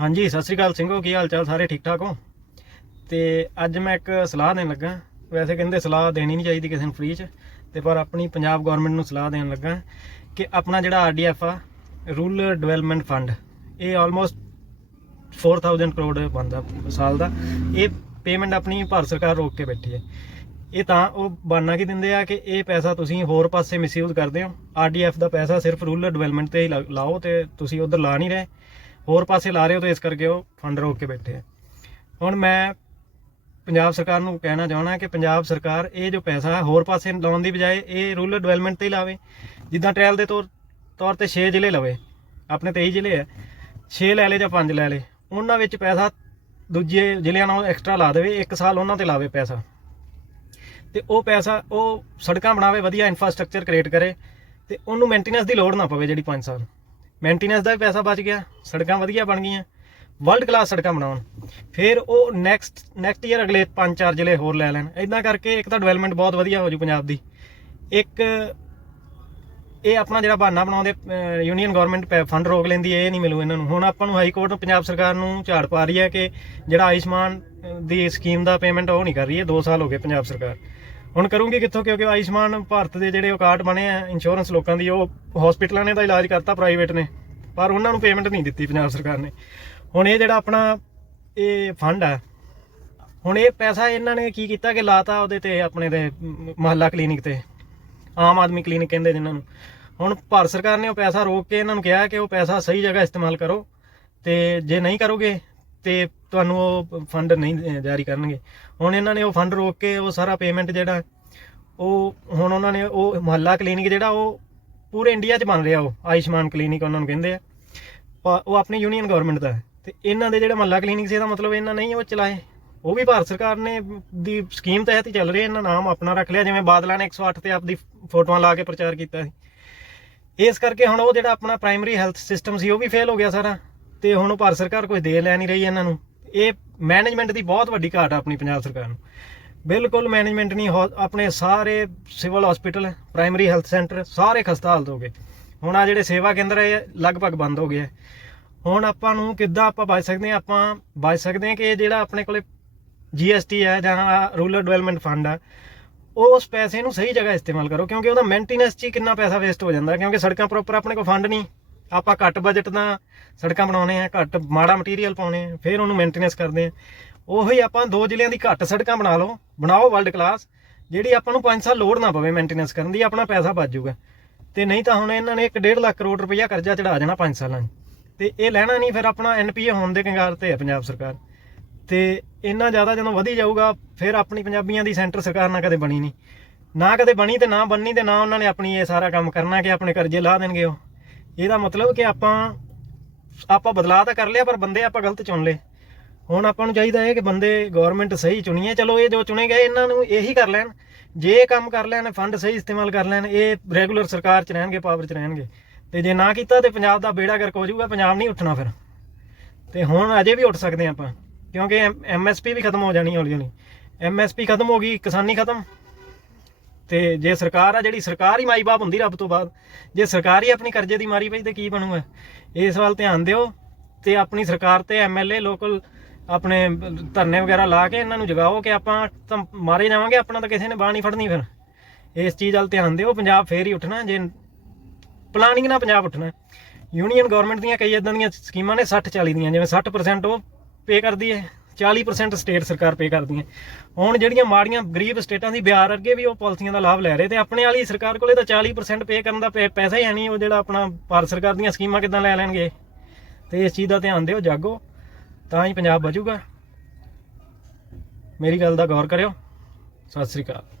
ਹਾਂਜੀ, ਸਤਿ ਸ੍ਰੀ ਅਕਾਲ ਸਿੰਘੋ, ਕੀ ਹਾਲ ਚਾਲ? ਸਾਰੇ ਠੀਕ ਠਾਕ ਹੋ? ਤੇ ਅੱਜ ਮੈਂ ਇੱਕ ਸਲਾਹ ਦੇਣ ਲੱਗਾ। ਵੈਸੇ ਕਹਿੰਦੇ ਸਲਾਹ ਦੇਣੀ ਨਹੀਂ ਚਾਹੀਦੀ ਕਿਸੇ ਨੂੰ ਫ੍ਰੀ ਚ, ਤੇ ਪਰ ਆਪਣੀ ਪੰਜਾਬ ਗਵਰਨਮੈਂਟ ਨੂੰ ਸਲਾਹ ਦੇਣ ਲੱਗਾ ਕਿ ਆਪਣਾ ਜਿਹੜਾ ਆਰਡੀਐਫ ਆ ਰੂਰਲ ਡਿਵੈਲਪਮੈਂਟ ਫੰਡ ਇਹ ਆਲਮੋਸਟ 4000 ਕਰੋੜ ਬਣਦਾ ਸਾਲ ਦਾ। ਇਹ ਪੇਮੈਂਟ ਆਪਣੀ ਭਾਰਤ ਸਰਕਾਰ ਰੋਕ ਕੇ ਬੈਠੀ ਹੈ। ਇਹ ਤਾਂ ਉਹ ਬਾਨਾ ਕੀ ਦਿੰਦੇ ਆ ਕਿ ਇਹ ਪੈਸਾ ਤੁਸੀਂ ਹੋਰ ਪਾਸੇ ਮਿਸਯੂਜ਼ ਕਰਦੇ ਹੋ। ਆਰਡੀਐਫ ਦਾ ਪੈਸਾ ਸਿਰਫ ਰੂਰਲ ਡਿਵੈਲਪਮੈਂਟ ਤੇ ਹੀ ਲਾ- ਲਾਓ ਤੇ ਤੁਸੀਂ ਉਧਰ ਲਾ ਨਹੀਂ ਰਹੇ। ਹੋਰ ਪਾਸੇ ਲਾ ਰਹੇ ਹੋ ਤੇ ਇਸ ਕਰਕੇ ਉਹ ਫੰਡ ਰੋਕ ਕੇ ਬੈਠੇ ਆ। ਹੁਣ ਮੈਂ ਪੰਜਾਬ ਸਰਕਾਰ ਨੂੰ ਕਹਿਣਾ ਚਾਹਣਾ ਕਿ ਪੰਜਾਬ ਸਰਕਾਰ ਇਹ ਜੋ ਪੈਸਾ ਹੈ ਹੋਰ ਪਾਸੇ ਲਾਉਣ ਦੀ ਬਜਾਏ ਇਹ ਰੂਰਲ ਡਿਵੈਲਪਮੈਂਟ ਤੇ ਹੀ ਲਾਵੇ। ਜਿੱਦਾਂ ਟ੍ਰਾਇਲ ਦੇ ਤੌਰ ਤੌਰ ਤੇ 6 ਜ਼ਿਲ੍ਹੇ ਲਵੇ। ਆਪਣੇ 23 ਜ਼ਿਲ੍ਹੇ ਆ। 6 ਲੈ ਲੇ ਜਾਂ 5 ਲੈ ਲੇ ਉਹਨਾਂ ਵਿੱਚ ਪੈਸਾ ਦੂਜੇ ਜ਼ਿਲ੍ਹਿਆਂ ਨਾਲੋਂ ਐਕਸਟਰਾ ਲਾ ਦੇਵੇ। ਇੱਕ ਸਾਲ ਉਹਨਾਂ ਤੇ ਲਾਵੇ ਪੈਸਾ। ਤੇ ਉਹ ਪੈਸਾ ਉਹ ਸੜਕਾਂ ਬਣਾਵੇ, ਵਧੀਆ ਇਨਫਰਾਸਟ੍ਰਕਚਰ ਕ੍ਰੀਏਟ ਕਰੇ ਤੇ ਉਹਨੂੰ ਮੇਨਟੇਨੈਂਸ ਦੀ ਲੋੜ ਨਾ ਪਵੇ ਜਿਹੜੀ 5 ਸਾਲ। ਮੇਨਟੇਨੈਂਸ ਦਾ ਵੀ ਪੈਸਾ ਬਚ ਗਿਆ, ਸੜਕਾਂ ਵਧੀਆ ਬਣ ਗਈਆਂ ਵਰਲਡ ਕਲਾਸ ਸੜਕਾਂ ਬਣਾਉਣ। ਫਿਰ ਉਹ ਨੈਕਸਟ ਨੈਕਸਟ ਈਅਰ ਅਗਲੇ 5-4 ਜ਼ਿਲ੍ਹੇ ਹੋਰ ਲੈ ਲੈਣ। ਇਦਾਂ ਕਰਕੇ ਇੱਕ ਤਾਂ ਡਿਵੈਲਪਮੈਂਟ ਬਹੁਤ ਵਧੀਆ ਹੋ ਜੂ ਪੰਜਾਬ ਦੀ। ਇੱਕ, ਇਹ ਆਪਣਾ ਜਿਹੜਾ ਬਹਾਨਾ ਬਣਾਉਂਦੇ ਯੂਨੀਅਨ ਗਵਰਨਮੈਂਟ ਫੰਡ ਰੋਕ ਲੈਂਦੀ ਹੈ ਇਹ ਨਹੀਂ ਮਿਲੂ ਇਹਨਾਂ ਨੂੰ। ਹੁਣ ਆਪਾਂ ਨੂੰ ਹਾਈ ਕੋਰਟ ਨੂੰ, ਪੰਜਾਬ ਸਰਕਾਰ ਨੂੰ ਝਾੜ ਪਾ ਰਹੀ ਹੈ ਕਿ ਜਿਹੜਾ ਆਯੁਸ਼ਮਾਨ ਦੀ ਸਕੀਮ ਦਾ ਪੇਮੈਂਟ ਉਹ ਨਹੀਂ ਕਰ ਰਹੀ ਹੈ 2 ਸਾਲ ਹੋ ਗਏ ਪੰਜਾਬ ਸਰਕਾਰ। ਹੁਣ ਕਰੂੰਗੀ ਕਿੱਥੋਂ? ਕਿਉਂਕਿ ਆਯੁਸ਼ਮਾਨ ਭਾਰਤ ਦੇ ਜਿਹੜੇ ਉਹ ਕਾਰਡ ਬਣੇ ਆ ਇੰਸ਼ੋਰੈਂਸ ਲੋਕਾਂ ਦੀ, ਉਹ ਹਸਪੀਟਲਾਂ ਨੇ ਤਾਂ ਇਲਾਜ ਕਰਤਾ ਪ੍ਰਾਈਵੇਟ ਨੇ। ਪਰ ਉਹਨਾਂ ਨੂੰ ਪੇਮੈਂਟ ਨਹੀਂ ਦਿੱਤੀ ਪੰਜਾਬ ਸਰਕਾਰ ਨੇ। ਹੁਣ ਇਹ ਜਿਹੜਾ ਆਪਣਾ ਇਹ ਫੰਡ ਆ, ਹੁਣ ਇਹ ਪੈਸਾ ਇਹਨਾਂ ਨੇ ਕੀ ਕੀਤਾ ਕਿ ਲਾਤਾ ਉਹਦੇ ਤੇ, ਆਪਣੇ ਤੇ, ਮਹੱਲਾ ਕਲੀਨਿਕ ਤੇ। ਆਮ ਆਦਮੀ ਕਲੀਨਿਕ ਕਹਿੰਦੇ ਜਿਨ੍ਹਾਂ ਨੂੰ। ਹੁਣ ਭਾਰਤ ਸਰਕਾਰ ਨੇ ਉਹ ਪੈਸਾ ਰੋਕ ਕੇ ਇਹਨਾਂ ਨੂੰ ਕਿਹਾ ਕਿ ਉਹ ਪੈਸਾ ਸਹੀ ਜਗ੍ਹਾ ਇਸਤੇਮਾਲ ਕਰੋ ਤੇ ਜੇ ਨਹੀਂ ਕਰੋਗੇ ਤੇ ਤੁਹਾਨੂੰ ਉਹ ਫੰਡ ਨਹੀਂ ਜਾਰੀ ਕਰਨਗੇ। ਹੁਣ ਇਹਨਾਂ ਨੇ ਉਹ ਫੰਡ ਰੋਕ ਕੇ ਉਹ ਸਾਰਾ ਪੇਮੈਂਟ ਜਿਹੜਾ, ਉਹ ਹੁਣ ਉਹਨਾਂ ਨੇ ਉਹ ਮੁਹੱਲਾ ਕਲੀਨਿਕ ਜਿਹੜਾ, ਉਹ ਪੂਰੇ ਇੰਡੀਆ 'ਚ ਬਣ ਰਿਹਾ ਉਹ, ਆਯੁਸ਼ਮਾਨ ਕਲੀਨਿਕ ਉਹਨਾਂ ਨੂੰ ਕਹਿੰਦੇ ਆ। ਉਹ ਆਪਣੀ ਯੂਨੀਅਨ ਗਵਰਨਮੈਂਟ ਦਾ ਹੈ। ਤੇ ਇਹਨਾਂ ਦੇ ਜਿਹੜਾ ਮਹੱਲਾ ਕਲੀਨਿਕ ਸੀ, ਇਹਦਾ ਮਤਲਬ ਇਹਨਾਂ ਨਹੀਂ ਉਹ ਚਲਾਏ। ਉਹ ਵੀ ਭਾਰਤ ਸਰਕਾਰ ਨੇ ਦੀ ਸਕੀਮ ਤਹਿਤ ਹੀ ਚੱਲ ਰਹੇ, ਇਹਨਾਂ ਨਾਮ ਆਪਣਾ ਰੱਖ ਲਿਆ, ਜਿਵੇਂ ਬਾਦਲਾਂ ਨੇ 108 ਤੇ ਆਪਦੀ ਫੋਟੋਆਂ ਲਾ ਕੇ ਪ੍ਰਚਾਰ ਕੀਤਾ ਸੀ। ਇਸ ਕਰਕੇ ਹੁਣ ਉਹ ਜਿਹੜਾ ਆਪਣਾ ਪ੍ਰਾਇਮਰੀ ਹੈਲਥ ਸਿਸਟਮ ਸੀ, ਉਹ ਵੀ ਫੇਲ ਹੋ ਗਿਆ ਸਾਰਾ। ਤੇ ਹੁਣ ਉਹ ਭਾਰਤ ਸਰਕਾਰ ਕੁਝ ਦੇ ਲੈ ਨਹੀਂ ਰਹੀ ਇਹਨਾਂ ਨੂੰ। ਇਹ ਮੈਨੇਜਮੈਂਟ ਦੀ ਬਹੁਤ ਵੱਡੀ ਘਾਟ ਆ ਆਪਣੀ ਪੰਜਾਬ ਸਰਕਾਰ ਨੂੰ। ਬਿਲਕੁਲ ਮੈਨੇਜਮੈਂਟ ਨਹੀਂ, ਹੋ- ਆਪਣੇ ਸਾਰੇ civil hospital primary health centre ਸਾਰੇ ਖਸਤਾ ਹਾਲਤ ਹੋ ਗਏ। ਹੁਣ ਆ ਜਿਹੜੇ ਸੇਵਾ ਕੇਂਦਰ ਹੈ ਲਗਭਗ ਬੰਦ ਹੋ ਗਏ ਹੈ। ਹੁਣ ਆਪਾਂ ਨੂੰ ਕਿੱਦਾਂ ਆਪਾਂ ਬਚ ਸਕਦੇ ਹਾਂ ਆਪਾਂ ਬਚ ਸਕਦੇ ਹਾਂ ਕਿ ਜਿਹੜਾ ਆਪਣੇ ਕੋਲੇ ਜੀਐਸਟੀ ਹੈ ਜਾਂ ਰੂਰਲ ਡਿਵੈਲਪਮੈਂਟ ਫੰਡ ਆ, ਉਸ ਪੈਸੇ ਨੂੰ ਸਹੀ ਜਗ੍ਹਾ ਇਸਤੇਮਾਲ ਕਰੋ, ਕਿਉਂਕਿ ਉਹਦਾ ਮੇਨਟੇਨੈਂਸ 'ਚ ਹੀ ਕਿੰਨਾ ਪੈਸਾ ਵੇਸਟ ਹੋ ਜਾਂਦਾ, ਕਿਉਂਕਿ ਸੜਕਾਂ ਪ੍ਰੋਪਰ ਆਪਣੇ ਕੋਲ ਫੰਡ ਨਹੀਂ। ਆਪਾਂ ਘੱਟ ਬਜਟ ਦਾ ਸੜਕਾਂ ਬਣਾਉਣੇ ਆ, ਘੱਟ ਮਾੜਾ ਮਟੀਰੀਅਲ ਪਾਉਣੇ ਆ, ਫਿਰ ਉਹਨੂੰ ਮੇਨਟੇਨੈਂਸ ਕਰਦੇ ਆ। ਉਹੀ ਆਪਾਂ ਦੋ ਜ਼ਿਲ੍ਹਿਆਂ ਦੀ ਘੱਟ ਸੜਕਾਂ ਬਣਾ ਲਓ, ਬਣਾਓ ਵਰਲਡ ਕਲਾਸ ਜਿਹੜੀ ਆਪਾਂ ਨੂੰ 5 ਸਾਲ ਲੋੜ ਨਾ ਪਵੇ ਮੇਨਟੇਨੈਂਸ ਕਰਨ ਦੀ, ਆਪਣਾ ਪੈਸਾ ਬਚ ਜਾਊਗਾ। ਤੇ ਨਹੀਂ ਤਾਂ ਹੁਣ ਇਹਨਾਂ ਨੇ 1.5 ਲੱਖ ਕਰੋੜ ਰੁਪਈਆ ਕਰਜ਼ਾ ਚੜਾ ਜਾਣਾ 5 ਸਾਲਾਂ 'ਚ। ਤੇ ਇਹ ਲੈਣਾ ਨਹੀਂ, ਫਿਰ ਆਪਣਾ ਐਨਪੀਏ ਹੋਣ ਦੇ ਕੰਗਾਰ ਤੇ ਹੈ ਪੰਜਾਬ ਸਰਕਾਰ। ਤੇ ਇੰਨਾ ਜ਼ਿਆਦਾ ਜਦੋਂ ਵਧੀ ਜਾਊਗਾ, ਫਿਰ ਆਪਣੀ ਪੰਜਾਬੀਆਂ ਦੀ ਸੈਂਟਰ ਸਰਕਾਰ ਨਾਲ ਕਦੇ ਬਣੀ ਨਹੀਂ। ਨਾ ਕਦੇ ਬਣੀ ਤੇ ਨਾ ਬੰਨੀ ਤੇ ਨਾ ਉਹਨਾਂ ਨੇ ਆਪਣੀ ਇਹ ਸਾਰਾ ਕੰਮ ਕਰਨਾ ਕਿ ਆਪਣੇ ਕਰਜ਼ੇ ਲਾ ਦੇਣਗੇ ਉਹ। ਇਹਦਾ ਮਤਲਬ ਕਿ ਆਪਾਂ ਆਪਾਂ ਬਦਲਾਅ ਤਾਂ ਕਰ ਲਿਆ, ਪਰ ਬੰਦੇ ਆਪਾਂ ਗਲਤ ਚੁਣ ਲਏ। ਹੁਣ ਆਪਾਂ ਨੂੰ ਚਾਹੀਦਾ ਹੈ ਕਿ ਬੰਦੇ ਗਵਰਨਮੈਂਟ ਸਹੀ ਚੁਣੀਏ। ਚਲੋ, ਇਹ ਜੋ ਚੁਣੇ ਗਏ, ਇਹਨਾਂ ਨੂੰ ਇਹੀ ਕਰ ਲੈਣ। ਜੇ ਇਹ ਕੰਮ ਕਰ ਲੈਣ ਫੰਡ ਸਹੀ ਇਸਤੇਮਾਲ ਕਰ ਲੈਣ, ਇਹ ਰੈਗੂਲਰ ਸਰਕਾਰ ਚ ਰਹਿਣਗੇ ਪਾਵਰ ਚ ਰਹਿਣਗੇ। ਤੇ ਜੇ ਨਾ ਕੀਤਾ ਤੇ ਪੰਜਾਬ ਦਾ ਬੇੜਾ ਗਰਕ ਹੋ ਜਾਊਗਾ, ਪੰਜਾਬ ਨਹੀਂ ਉੱਠਣਾ ਫਿਰ। ਤੇ ਹੁਣ ਅਜੇ ਵੀ ਉੱਠ ਸਕਦੇ ਹਾਂ ਆਪਾਂ, ਕਿਉਂਕਿ ਐਮਐਸਪੀ ਵੀ ਖਤਮ ਹੋ ਜਾਣੀ ਹੌਲੀ ਹੌਲੀ ਐਮਐਸਪੀ ਖਤਮ ਹੋ ਗਈ, ਕਿਸਾਨੀ ਖਤਮ। ਤੇ ਜੇ ਸਰਕਾਰ ਆ ਜਿਹੜੀ ਸਰਕਾਰ ਹੀ ਮਾਈ ਬਾਪ ਹੁੰਦੀ ਰੱਬ ਤੋਂ ਬਾਅਦ, ਜੇ ਸਰਕਾਰ ਹੀ ਆਪਣੀ ਕਰਜ਼ੇ ਦੀ ਮਾਰੀ ਪਈ ਤੇ ਕੀ ਬਣੂਗਾ? ਇਸ ਵੱਲ ਧਿਆਨ ਦਿਓ ਤੇ ਆਪਣੀ ਸਰਕਾਰ ਤੇ ਐਮਐਲਏ ਲੋਕਲ ਆਪਣੇ ਧਰਨੇ ਵਗੈਰਾ ਲਾ ਕੇ ਇਹਨਾਂ ਨੂੰ ਜਗਾਓ ਕਿ ਆਪਾਂ ਤਾਂ ਮਾਰੇ ਜਾਵਾਂਗੇ, ਆਪਣਾ ਤਾਂ ਕਿਸੇ ਨੇ ਬਾਹ ਨਹੀਂ ਫੜਨੀ ਫਿਰ। ਇਸ ਚੀਜ਼ ਵੱਲ ਧਿਆਨ ਦਿਓ, ਪੰਜਾਬ ਫੇਰ ਹੀ ਉੱਠਣਾ, ਜੇ ਪਲਾਨਿੰਗ ਨਾਲ ਪੰਜਾਬ ਉੱਠਣਾ। ਯੂਨੀਅਨ ਗਵਰਨਮੈਂਟ ਦੀਆਂ ਕਈ ਇਦਾਂ ਦੀਆਂ ਸਕੀਮਾਂ ਨੇ 60 40 ਦੀਆਂ, ਜਿਵੇਂ 60% ਉਹ ਪੇ ਕਰਦੀ ਹੈ। 40% ਸਟੇਟ ਸਰਕਾਰ ਪੇ ਕਰਦੀ ਹੈ। ਹੁਣ ਜਿਹੜੀਆਂ ਮਾੜੀਆਂ ਗਰੀਬ ਸਟੇਟਾਂ ਦੀ ਬਿਹਾਰ ਅੱਗੇ ਵੀ ਉਹ ਪਾਲਿਸੀਆਂ ਦਾ ਲਾਭ ਲੈ ਰਹੇ ਤੇ ਆਪਣੇ ਵਾਲੀ ਸਰਕਾਰ ਕੋਲੇ ਤਾਂ 40% ਪੇ ਕਰਨ ਦਾ ਪੈ- ਪੈਸਾ ਹੀ ਹੈ ਨਹੀਂ, ਉਹ ਜਿਹੜਾ ਆਪਣਾ ਭਾਰਤ ਸਰਕਾਰ ਦੀਆਂ ਸਕੀਮਾਂ ਕਿੱਦਾਂ ਲੈ ਲੈਣਗੇ। ਤੇ ਇਸ ਚੀਜ਼ ਦਾ ਧਿਆਨ ਦਿਓ, ਜਾਗੋ, ਤਾਂ ਹੀ ਪੰਜਾਬ ਬਚੂਗਾ ਮੇਰੀ ਗੱਲ ਦਾ ਗੌਰ ਕਰਿਓ। ਸਤਿ ਸ੍ਰੀ ਅਕਾਲ।